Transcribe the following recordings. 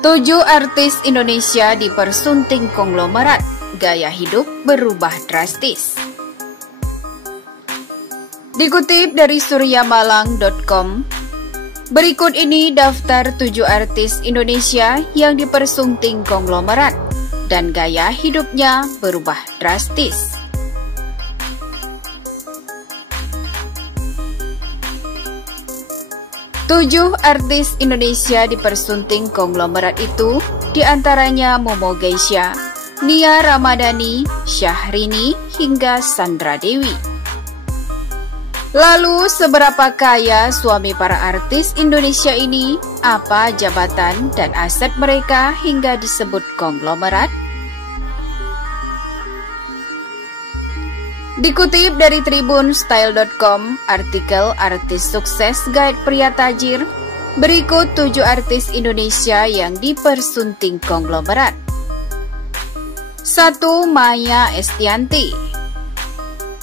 7 artis Indonesia dipersunting konglomerat, gaya hidup berubah drastis. Dikutip dari suryamalang.com, berikut ini daftar 7 artis Indonesia yang dipersunting konglomerat dan gaya hidupnya berubah drastis. Tujuh artis Indonesia dipersunting konglomerat itu diantaranya Momo Geisha, Nia Ramadhani, Syahrini, hingga Sandra Dewi. Lalu seberapa kaya suami para artis Indonesia ini? Apa jabatan dan aset mereka hingga disebut konglomerat? Dikutip dari tribunstyle.com, artikel artis sukses guide pria tajir, berikut 7 artis Indonesia yang dipersunting konglomerat. 1. Maya Estianty.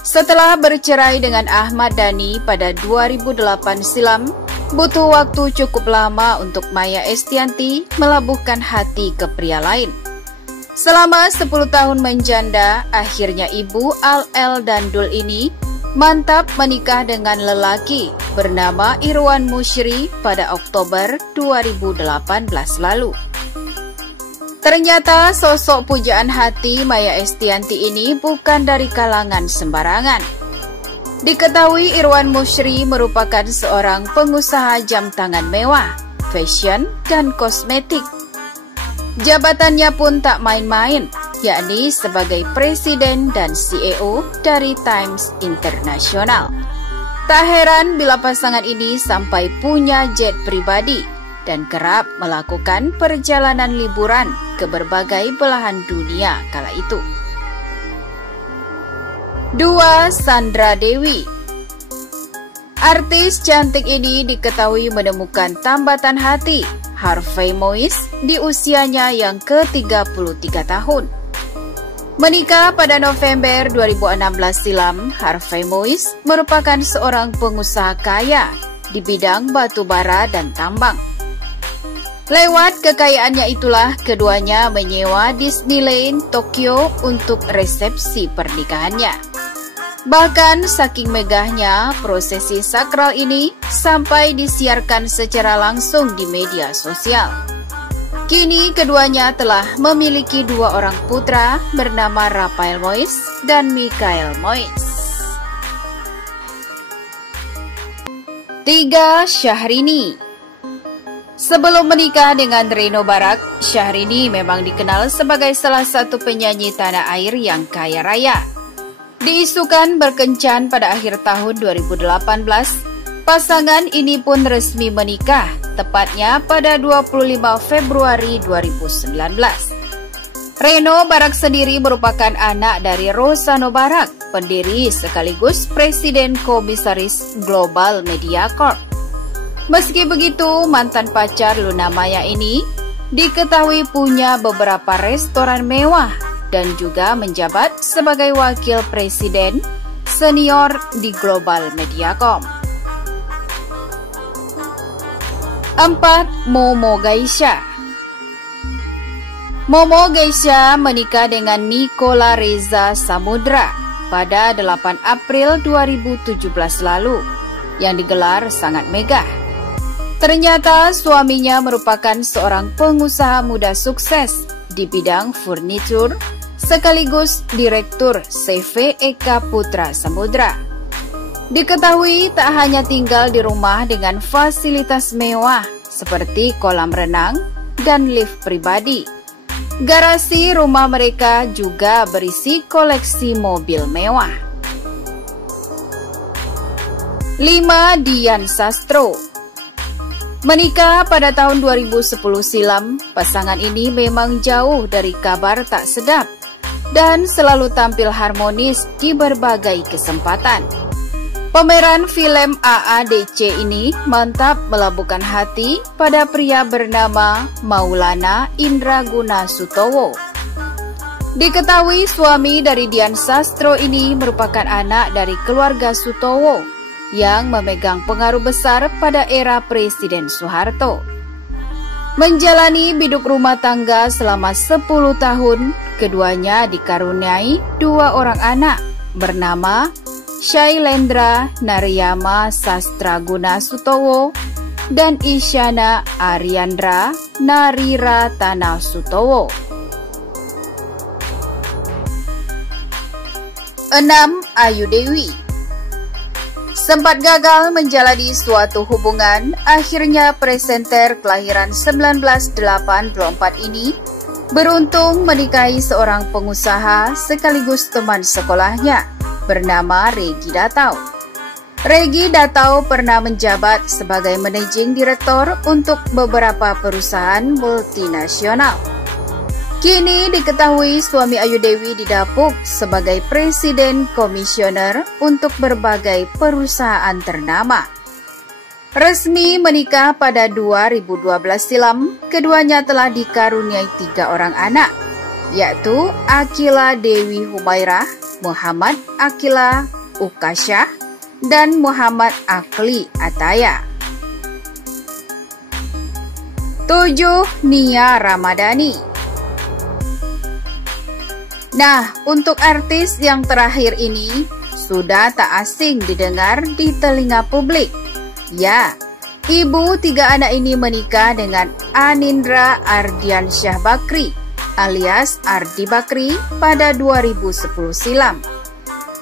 Setelah bercerai dengan Ahmad Dhani pada 2008 silam, butuh waktu cukup lama untuk Maya Estianty melabuhkan hati ke pria lain. Selama 10 tahun menjanda, akhirnya ibu Al-El Dandul ini mantap menikah dengan lelaki bernama Irwan Musyri pada Oktober 2018 lalu. Ternyata sosok pujaan hati Maya Estianty ini bukan dari kalangan sembarangan. Diketahui Irwan Musyri merupakan seorang pengusaha jam tangan mewah, fashion, dan kosmetik. Jabatannya pun tak main-main, yakni sebagai Presiden dan CEO dari Times International. Tak heran bila pasangan ini sampai punya jet pribadi dan kerap melakukan perjalanan liburan ke berbagai belahan dunia kala itu. 2. Sandra Dewi. Artis cantik ini diketahui menemukan tambatan hati Harvey Mois di usianya yang ke-33 tahun. Menikah pada November 2016 silam, Harvey Mois merupakan seorang pengusaha kaya di bidang batu bara dan tambang. Lewat kekayaannya itulah keduanya menyewa Disneyland Tokyo untuk resepsi pernikahannya. Bahkan saking megahnya, prosesi sakral ini sampai disiarkan secara langsung di media sosial. Kini keduanya telah memiliki 2 orang putra bernama Rafael Mois dan Michael Mois. 3. Syahrini. Sebelum menikah dengan Reno Barak, Syahrini memang dikenal sebagai salah satu penyanyi tanah air yang kaya raya. Diisukan berkencan pada akhir tahun 2018, pasangan ini pun resmi menikah, tepatnya pada 25 Februari 2019. Reno Barak sendiri merupakan anak dari Rosano Barak, pendiri sekaligus Presiden Komisaris Global Media Corp. Meski begitu, mantan pacar Luna Maya ini diketahui punya beberapa restoran mewah dan juga menjabat sebagai wakil presiden senior di Global Mediacom. 4. Momo Geisha. Momo Geisha menikah dengan Nicola Reza Samudra pada 8 April 2017 lalu, yang digelar sangat megah. Ternyata suaminya merupakan seorang pengusaha muda sukses di bidang furnitur, sekaligus Direktur CV Eka Putra Samudra. Diketahui tak hanya tinggal di rumah dengan fasilitas mewah seperti kolam renang dan lift pribadi. Garasi rumah mereka juga berisi koleksi mobil mewah. 5. Dian Sastro. Menikah pada tahun 2010 silam, pasangan ini memang jauh dari kabar tak sedap dan selalu tampil harmonis di berbagai kesempatan. Pemeran film AADC ini mantap melabuhkan hati pada pria bernama Maulana Indraguna Sutowo. Diketahui suami dari Dian Sastro ini merupakan anak dari keluarga Sutowo yang memegang pengaruh besar pada era Presiden Soeharto. Menjalani biduk rumah tangga selama 10 tahun, keduanya dikaruniai 2 orang anak bernama Shailendra Naryama Sastraguna Sutowo dan Isyana Aryandra Nariratana Sutowo. 6. Ayu Dewi. Sempat gagal menjalani suatu hubungan, akhirnya presenter kelahiran 1984 ini beruntung menikahi seorang pengusaha sekaligus teman sekolahnya bernama Regi Datau. Regi Datau pernah menjabat sebagai managing director untuk beberapa perusahaan multinasional. Kini diketahui suami Ayu Dewi didapuk sebagai presiden komisioner untuk berbagai perusahaan ternama. Resmi menikah pada 2012 silam, keduanya telah dikaruniai 3 orang anak, yaitu Akila Dewi Humairah, Muhammad Akila Ukasyah, dan Muhammad Akli Ataya. 7. Nia Ramadhani. Nah, untuk artis yang terakhir ini sudah tak asing didengar di telinga publik. Ya, ibu 3 anak ini menikah dengan Anindra Ardiansyah Bakri alias Ardi Bakri pada 2010 silam.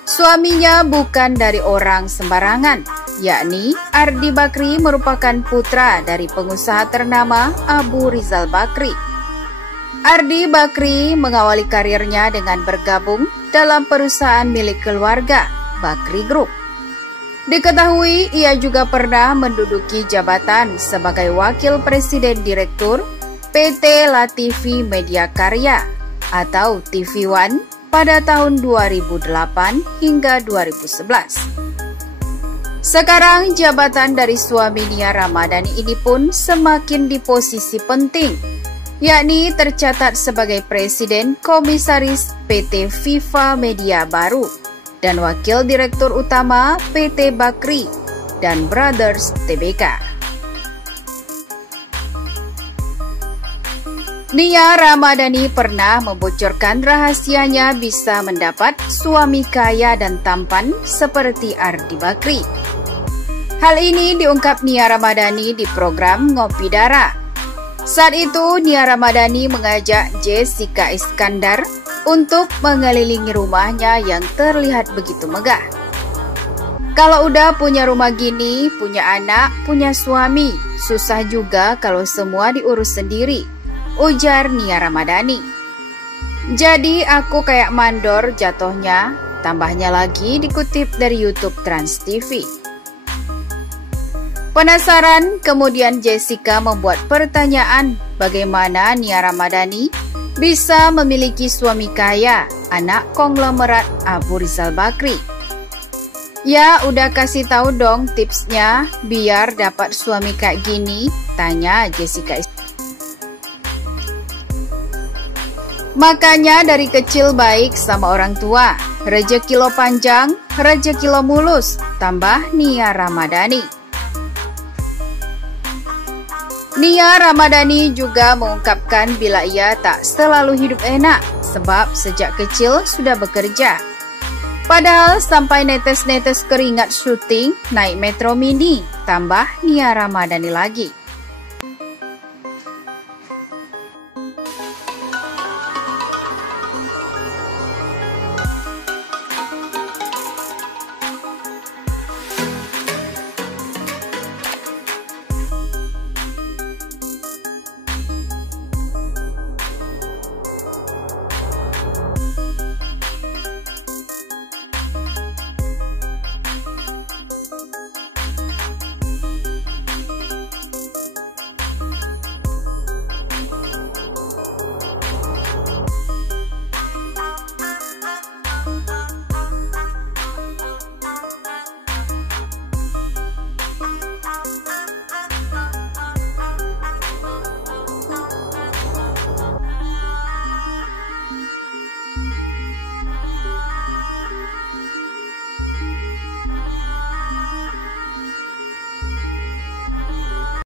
Suaminya bukan dari orang sembarangan, yakni Ardi Bakri merupakan putra dari pengusaha ternama Abu Rizal Bakri. Ardi Bakri mengawali karirnya dengan bergabung dalam perusahaan milik keluarga, Bakri Group. Diketahui ia juga pernah menduduki jabatan sebagai Wakil Presiden Direktur PT LaTV Media Karya atau TV One pada tahun 2008 hingga 2011. Sekarang jabatan dari suami Nia Ramadhani ini pun semakin di posisi penting, yakni tercatat sebagai Presiden Komisaris PT FIFA Media Baru dan Wakil Direktur Utama PT Bakri dan Brothers Tbk. Nia Ramadhani pernah membocorkan rahasianya bisa mendapat suami kaya dan tampan seperti Ardi Bakri. Hal ini diungkap Nia Ramadhani di program Ngopi Dara. Saat itu, Nia Ramadhani mengajak Jessica Iskandar untuk mengelilingi rumahnya yang terlihat begitu megah. Kalau udah punya rumah gini, punya anak, punya suami, susah juga kalau semua diurus sendiri, ujar Nia Ramadhani. Jadi aku kayak mandor jatuhnya, tambahnya lagi dikutip dari YouTube Trans TV. Penasaran, kemudian Jessica membuat pertanyaan bagaimana Nia Ramadhani bisa memiliki suami kaya, anak konglomerat Abu Rizal Bakri. Ya, udah kasih tahu dong tipsnya biar dapat suami kayak gini, tanya Jessica. Makanya dari kecil baik sama orang tua, rezeki lo panjang, rezeki lo mulus, tambah Nia Ramadhani. Nia Ramadhani juga mengungkapkan bila ia tak selalu hidup enak sebab sejak kecil sudah bekerja. Padahal sampai netes-netes keringat syuting naik Metro Mini, tambah Nia Ramadhani lagi.